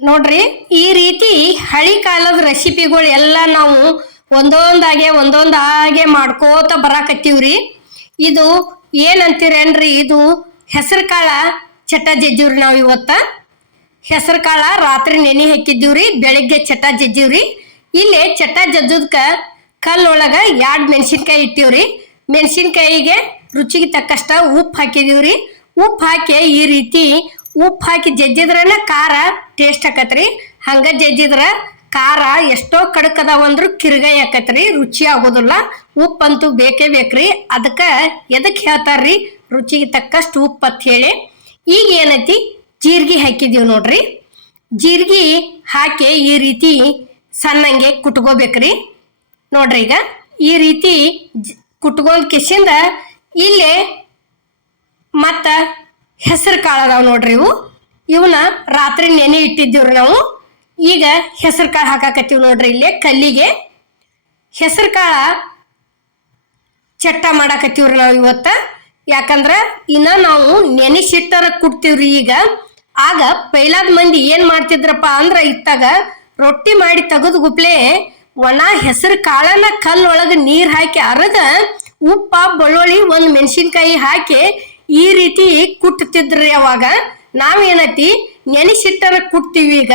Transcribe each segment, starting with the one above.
ನೋಡ್ರಿ, ಈ ರೀತಿ ಹಳಿ ಕಾಲದ ರೆಸಿಪಿಗಳು ಎಲ್ಲ ನಾವು ಒಂದೊಂದಾಗೆ ಮಾಡ್ಕೋತ ಬರಾಕತ್ತೀವ್ರಿ. ಇದು ಏನಂತೀರೇನ್ರಿ, ಇದು ಹೆಸರು ಕಾಳ ಚಟ ಜಜ್ಜಿವ್ರಿ. ನಾವು ಇವತ್ತ ಹೆಸರು ಕಾಳ ರಾತ್ರಿ ನೆನೆ ಹಾಕಿದ್ದೀವ್ರಿ, ಬೆಳಿಗ್ಗೆ ಚಟ ಜಜ್ಜಿವ್ರಿ. ಇಲ್ಲೇ ಚಟ ಜಜ್ಜೋದಕ್ಕ ಕಲ್ಲೊಳಗ 2 ಮೆಣಸಿನ್ಕಾಯಿ ಇಟ್ಟಿವ್ರಿ. ಮೆಣಸಿನ್ಕಾಯಿಗೆ ರುಚಿಗೆ ತಕ್ಕಷ್ಟ ಉಪ್ಪು ಹಾಕಿದೀವ್ರಿ. ಉಪ್ಪು ಹಾಕಿ ಈ ರೀತಿ ಉಪ್ಪು ಹಾಕಿ ಜಜ್ಜಿದ್ರನ ಖಾರ ಟೇಸ್ಟ್ ಆಕತ್ರಿ. ಹಂಗ ಜಜ್ಜಿದ್ರ ಖಾರ ಎಷ್ಟೋ ಕಡಕ್ ಅದಾವಂದ್ರು ಕಿರ್ಗಾಯಿ ಆಕತ್ರಿ, ರುಚಿ ಆಗೋದಿಲ್ಲ. ಉಪ್ಪಂತೂ ಬೇಕೇ ಬೇಕ್ರಿ. ಅದಕ್ಕ ಎದಕ್ ಹೇಳ್ತಾರ್ರಿ ರುಚಿಗೆ ತಕ್ಕಷ್ಟು ಉಪ್ಪು ಅಂತ ಹೇಳಿ. ಈಗ ಏನೈತಿ, ಜೀರಿಗೆ ಹಾಕಿದೀವಿ ನೋಡ್ರಿ. ಜೀರಿಗೆ ಹಾಕಿ ಈ ರೀತಿ ಸಣ್ಣಂಗೆ ಕುಟ್ಕೋಬೇಕ್ರಿ. ನೋಡ್ರಿ, ಈಗ ಈ ರೀತಿ ಕುಟ್ಕೊಂಡ್ ಕಿಸಿಂದ ಇಲ್ಲೇ ಮತ್ತ ಹೆಸರು ಕಾಳು ಅದಾವ ನೋಡ್ರಿ. ಇವನ್ನ ರಾತ್ರಿ ನೆನೆ ಇಟ್ಟಿದ್ದೀವ್ರಿ ನಾವು. ಈಗ ಹೆಸರು ಕಾಳು ಹಾಕಾಕತ್ತೀವಿ ನೋಡ್ರಿ. ಇಲ್ಲೇ ಕಲ್ಲಿಗೆ ಹೆಸರು ಕಾಳ ಚಟ್ಟ ಮಾಡಾಕತ್ತೀವ್ರಿ ನಾವು ಇವತ್ತ. ಯಾಕಂದ್ರ ಇನ್ನ ನಾವು ನೆನೆಸಿಟ್ಟರ ಕುಟ್ತೀವ್ರಿ. ಈಗ ಆಗ ಪೈಲಾದ ಮಂದಿ ಏನ್ ಮಾಡ್ತಿದ್ರಪ್ಪ ಅಂದ್ರ, ಇತ್ತಾಗ ರೊಟ್ಟಿ ಮಾಡಿ ತೆಗೆದು ಗುಪ್ಲೆ ಒಣ ಹೆಸರು ಕಾಳನ್ನ ಕಲ್ಲೊಳಗ ನೀರ್ ಹಾಕಿ ಅರದ ಉಪ್ಪ ಬೆಳ್ಳುಳ್ಳಿ 1 ಮೆಣಸಿನ್ಕಾಯಿ ಹಾಕಿ ಈ ರೀತಿ ಕುಟ್ತಿದ್ರಿ. ಅವಾಗ ನಾವೇನತಿ ನೆನೆಸಿಟ್ಟರ ಕುಟ್ತೀವಿ. ಈಗ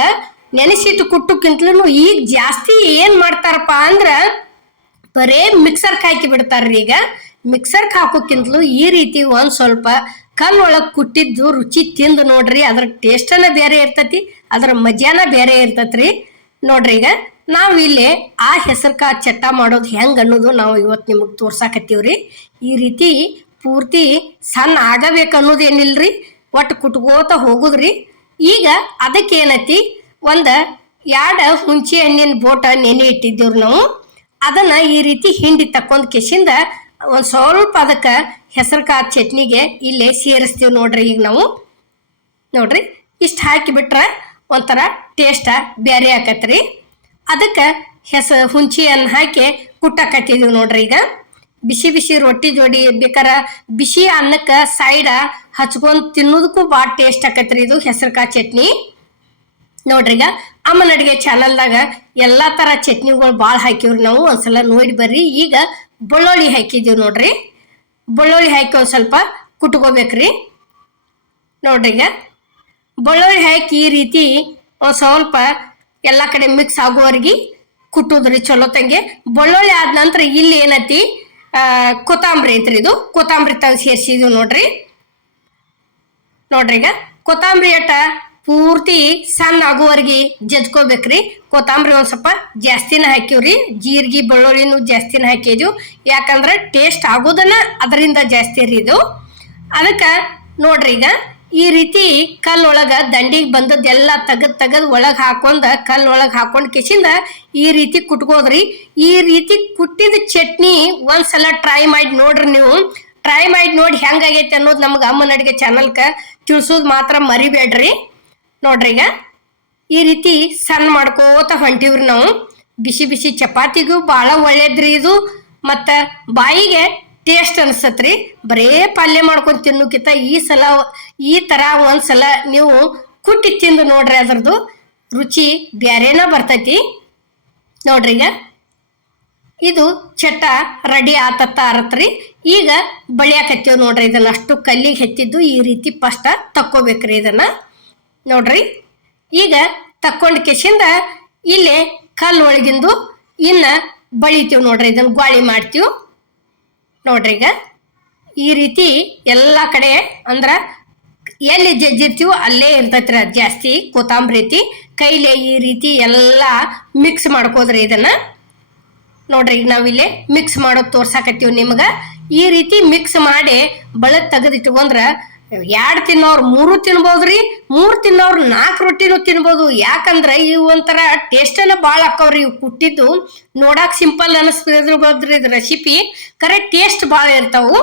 ನೆನೆಸಿಟ್ಟು ಕುಟ್ಟಕ್ಕಿಂತಲೂ ಈಗ ಜಾಸ್ತಿ ಏನ್ ಮಾಡ್ತಾರಪ್ಪ ಅಂದ್ರ ಬರೇ ಮಿಕ್ಸರ್ಗೆ ಹಾಕಿ ಬಿಡ್ತಾರ್ರಿ. ಈಗ ಮಿಕ್ಸರ್ಗೆ ಹಾಕೋಕ್ಕಿಂತಲೂ ಈ ರೀತಿ ಒಂದ್ ಸ್ವಲ್ಪ ಕಲ್ಲೊಳಗೆ ಕುಟ್ಟಿದ್ದು ರುಚಿ ತಿಂದು ನೋಡ್ರಿ, ಅದ್ರ ಟೇಸ್ಟನ ಬೇರೆ ಇರ್ತತಿ, ಅದ್ರ ಮಜಾನ ಬೇರೆ ಇರ್ತತ್ರಿ. ನೋಡ್ರಿ, ಈಗ ನಾವು ಇಲ್ಲಿ ಆ ಹೆಸರು ಕಾಳು ಚಟ್ಟ ಮಾಡೋದು ಹೆಂಗ್ ಅನ್ನೋದು ನಾವು ಇವತ್ತು ನಿಮಗೆ ತೋರ್ಸಾಕತ್ತೀವ್ರಿ. ಈ ರೀತಿ ಪೂರ್ತಿ ಸಣ್ಣ ಆಗಬೇಕು ಅನ್ನೋದೇನಿಲ್ರಿ, ಒಟ್ಟು ಕುಟ್ಕೋತ ಹೋಗುದ್ರಿ. ಈಗ ಅದಕ್ಕೆ ಏನೈತಿ, 2 ಹುಂಚಿ ಹಣ್ಣಿನ ಬೋಟ ನೆನೆ ಇಟ್ಟಿದ್ದೀವ್ರಿ ನಾವು. ಅದನ್ನ ಈ ರೀತಿ ಹಿಂಡಿ ತಕ್ಕೊಂಡ್ ಕಿಸಿಂದ ಒಂದ್ ಸ್ವಲ್ಪ ಅದಕ್ಕೆ ಹೆಸರು ಕಾಳು ಚಟ್ನಿಗೆ ಇಲ್ಲೇ ಸೇರಿಸ್ತೀವಿ ನೋಡ್ರಿ. ಈಗ ನಾವು ನೋಡ್ರಿ ಇಷ್ಟು ಹಾಕಿ ಬಿಟ್ರೆ ಒಂಥರ ಟೇಸ್ಟ ಬೇರೆ ಆಕತ್ರಿ. ಅದಕ್ಕೆ ಹುಂಚಿ ಹಣ್ಣು ಹಾಕಿ ಕುಟ್ಟಾಕತ್ತಿದೀವಿ ನೋಡ್ರಿ. ಈಗ ಬಿಸಿ ಬಿಸಿ ರೊಟ್ಟಿ ಜೋಡಿ ಬೇಕಾರ ಬಿಸಿ ಅನ್ನಕ್ಕೆ ಸೈಡ ಹಚ್ಕೊಂಡ್ ತಿನ್ನೋದಕ್ಕೂ ಭಾಳ ಟೇಸ್ಟ್ ಆಕತ್ರಿ ಇದು ಹೆಸರು ಕಾಳು ಚಟ್ನಿ. ನೋಡ್ರಿ, ಈಗ ಅಮ್ಮನ ಅಡಿಗೆ ಚಾನಲ್ದಾಗ ಎಲ್ಲಾ ತರ ಚಟ್ನಿಗಳು ಭಾಳ ಹಾಕಿವ್ರಿ ನಾವು. ಒಂದ್ಸಲ ನೋಡಿ ಬರ್ರಿ. ಈಗ ಬೆಳ್ಳುಳ್ಳಿ ಹಾಕಿದೀವಿ ನೋಡ್ರಿ. ಬೆಳ್ಳುಳ್ಳಿ ಹಾಕಿ ಒಂದ್ ಸ್ವಲ್ಪ ಕುಟ್ಕೋಬೇಕ್ರಿ. ನೋಡ್ರಿ, ಈಗ ಬೆಳ್ಳುಳ್ಳಿ ಹಾಕಿ ಈ ರೀತಿ ಒಂದ್ ಸ್ವಲ್ಪ ಎಲ್ಲಾ ಕಡೆ ಮಿಕ್ಸ್ ಆಗೋವರೆಗೆ ಕುಟ್ಟುದ್ರಿ ಚಲೋ ತಂಗೆ. ಬೆಳ್ಳುಳ್ಳಿ ಆದ ನಂತರ ಇಲ್ಲಿ ಏನೈತಿ, ಕೊತ್ತಂಬರಿ ಐತ್ರಿ. ಇದು ಕೊತ್ತಂಬರಿ ತೆಗೆದು ಸೇರಿಸಿದ್ವಿ ನೋಡ್ರಿ. ನೋಡ್ರಿ, ಈಗ ಕೊತ್ತಂಬರಿ ಅಟ್ಟ ಪೂರ್ತಿ ಸಣ್ಣ ಆಗುವವರೆಗೆ ಜಜ್ಕೋಬೇಕ್ರಿ. ಕೊತ್ತಂಬರಿ ಒಂದ್ ಸ್ವಲ್ಪ ಜಾಸ್ತಿನ ಹಾಕಿವ್ರಿ, ಜೀರಿಗೆ ಬೆಳ್ಳುಳ್ಳಿನೂ ಜಾಸ್ತಿನ ಹಾಕಿದ್ವಿ. ಯಾಕಂದ್ರೆ ಟೇಸ್ಟ್ ಆಗೋದನ್ನ ಅದರಿಂದ ಜಾಸ್ತಿ ರೀ ಇದು. ಅದಕ್ಕ ನೋಡ್ರಿ, ಈಗ ಈ ರೀತಿ ಕಲ್ಲೊಳಗ ದಂಡಿಗೆ ಬಂದದ್ದೆಲ್ಲ ತೆಗದ್ ಒಳಗ್ ಹಾಕೊಂಡ ಕಲ್ಲೊಳಗ್ ಹಾಕೊಂಡ್ ಕಿಸಿಂದ ಈ ರೀತಿ ಕುಟ್ಕೋದ್ರಿ. ಈ ರೀತಿ ಕುಟ್ಟಿದ ಚಟ್ನಿ ಒಂದ್ಸಲ ಟ್ರೈ ಮಾಡಿ ನೋಡ್ರಿ. ನೀವು ಟ್ರೈ ಮಾಡಿ ನೋಡಿ ಹೆಂಗಾಗೈತೆ ಅನ್ನೋದು ನಮ್ಗೆ ಅಮ್ಮನ ಅಡಿಗೆ ಚಾನಲ್ಕ ತಿಳಿಸೋದು ಮಾತ್ರ ಮರಿಬೇಡ್ರಿ. ನೋಡ್ರಿ, ಈಗ ಈ ರೀತಿ ಸಣ್ಣ ಮಾಡ್ಕೋತ ಹೊಂಟಿವ್ರಿ ನಾವು. ಬಿಸಿ ಬಿಸಿ ಚಪಾತಿಗೂ ಭಾಳ ಒಳ್ಳೇದ್ರಿ ಇದು. ಮತ್ತ ಬಾಯಿಗೆ ಟೇಸ್ಟ್ ಅನ್ಸತ್ರಿ. ಬರೇ ಪಲ್ಯ ಮಾಡ್ಕೊಂಡು ತಿನ್ನೋಕ್ಕಿಂತ ಈ ತರ ಒಂದ್ಸಲ ನೀವು ಕುಟ್ಟಿ ತಿಂದು ನೋಡ್ರಿ, ಅದ್ರದ್ದು ರುಚಿ ಬ್ಯಾರೇನ ಬರ್ತೈತಿ. ನೋಡ್ರಿ, ಈಗ ಇದು ಚಟ್ಟ ರೆಡಿ ಆತತ್ರಿ. ಈಗ ಬಳಿಯಾಕತ್ತೀವಿ ನೋಡ್ರಿ. ಇದನ್ನ ಅಷ್ಟು ಕಲ್ಲಿಗೆ ಹೆತ್ತಿದ್ದು ಈ ರೀತಿ ಫಸ್ಟ್ ತಕ್ಕೋಬೇಕ್ರಿ ಇದನ್ನ. ನೋಡ್ರಿ, ಈಗ ತಕ್ಕೊಂಡ್ ಕಿಸಿಂದ ಇಲ್ಲೇ ಕಲ್ಲು ಒಳಗಿಂದು ಇನ್ನ ಬಳಿತೀವಿ ನೋಡ್ರಿ. ಇದನ್ನ ಗ್ವಾಳಿ ಮಾಡ್ತೀವಿ ನೋಡ್ರಿ. ಈಗ ಈ ರೀತಿ ಎಲ್ಲಾ ಕಡೆ ಅಂದ್ರ ಎಲ್ಲಿ ಜಜ್ಜಿರ್ತೀವೋ ಅಲ್ಲೇ ಇರ್ತೈತ್ರಿ ಅದು ಜಾಸ್ತಿ ಕೊತ್ತಂಬರಿ ಐತಿ. ಕೈಲೇ ಈ ರೀತಿ ಎಲ್ಲಾ ಮಿಕ್ಸ್ ಮಾಡ್ಕೋದ್ರಿ ಇದನ್ನ. ನೋಡ್ರಿ, ಈಗ ನಾವಿಲ್ಲಿ ಮಿಕ್ಸ್ ಮಾಡೋದು ತೋರ್ಸಾಕತ್ತೀವಿ ನಿಮ್ಗ. ಈ ರೀತಿ ಮಿಕ್ಸ್ ಮಾಡಿ ಬಳದ್ ತೆಗೆದಿಟ್ಕೊಂಡ್ರ 2 ತಿನ್ನೋರು 3 ತಿನ್ಬೋದ್ರಿ, 3 ತಿನ್ನೋರು 4 ರೊಟ್ಟಿನೂ ತಿನ್ಬೋದು. ಯಾಕಂದ್ರ ಇವು ಒಂಥರ ಟೇಸ್ಟನ್ನ ಭಾಳ ಹಾಕವ್ರಿ. ಇವು ಕುಟ್ಟಿದ್ದು ನೋಡಾಕ್ ಸಿಂಪಲ್ ಅನಿಸ್ತಿದ್ರಿ, ಇದು ರೆಸಿಪಿ ಕರೆ ಟೇಸ್ಟ್ ಭಾಳ ಇರ್ತಾವು.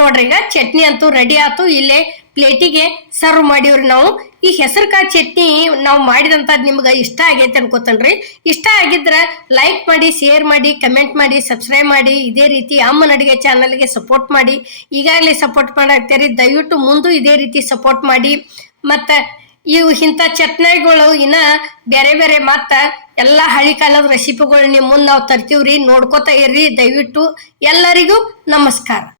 ನೋಡ್ರಿ, ಈಗ ಚಟ್ನಿ ಅಂತೂ ರೆಡಿ ಆಯ್ತು. ಇಲ್ಲೇ ಪ್ಲೇಟಿಗೆ ಸರ್ವ್ ಮಾಡಿವ್ರಿ ನಾವು. ಈ ಹೆಸರು ಕಾಳು ಚಟ್ನಿ ನಾವು ಮಾಡಿದಂಥದ್ದು ನಿಮ್ಗೆ ಇಷ್ಟ ಆಗೈತೆ ಅನ್ಕೋತನ್ರಿ. ಇಷ್ಟ ಆಗಿದ್ರ ಲೈಕ್ ಮಾಡಿ, ಶೇರ್ ಮಾಡಿ, ಕಮೆಂಟ್ ಮಾಡಿ, ಸಬ್ಸ್ಕ್ರೈಬ್ ಮಾಡಿ. ಇದೇ ರೀತಿ ಅಮ್ಮನ ಅಡಿಗೆ ಚಾನಲ್ಗೆ ಸಪೋರ್ಟ್ ಮಾಡಿ. ಈಗಾಗಲೇ ಸಪೋರ್ಟ್ ಮಾಡಾಕ್ತೀರಿ, ದಯವಿಟ್ಟು ಮುಂದೆ ಇದೇ ರೀತಿ ಸಪೋರ್ಟ್ ಮಾಡಿ. ಮತ್ತು ಇವು ಇಂಥ ಚಟ್ನಿಗಳು ಇನ್ನ ಬೇರೆ ಬೇರೆ ಮತ್ತ ಎಲ್ಲಾ ಹಳಿ ಕಾಲದ ರೆಸಿಪಿಗಳು ನಿಮ್ ಮುಂದ್ ನಾವು ತರ್ತೀವ್ರಿ. ನೋಡ್ಕೋತಾ ಇರ್ರಿ ದಯವಿಟ್ಟು. ಎಲ್ಲರಿಗೂ ನಮಸ್ಕಾರ.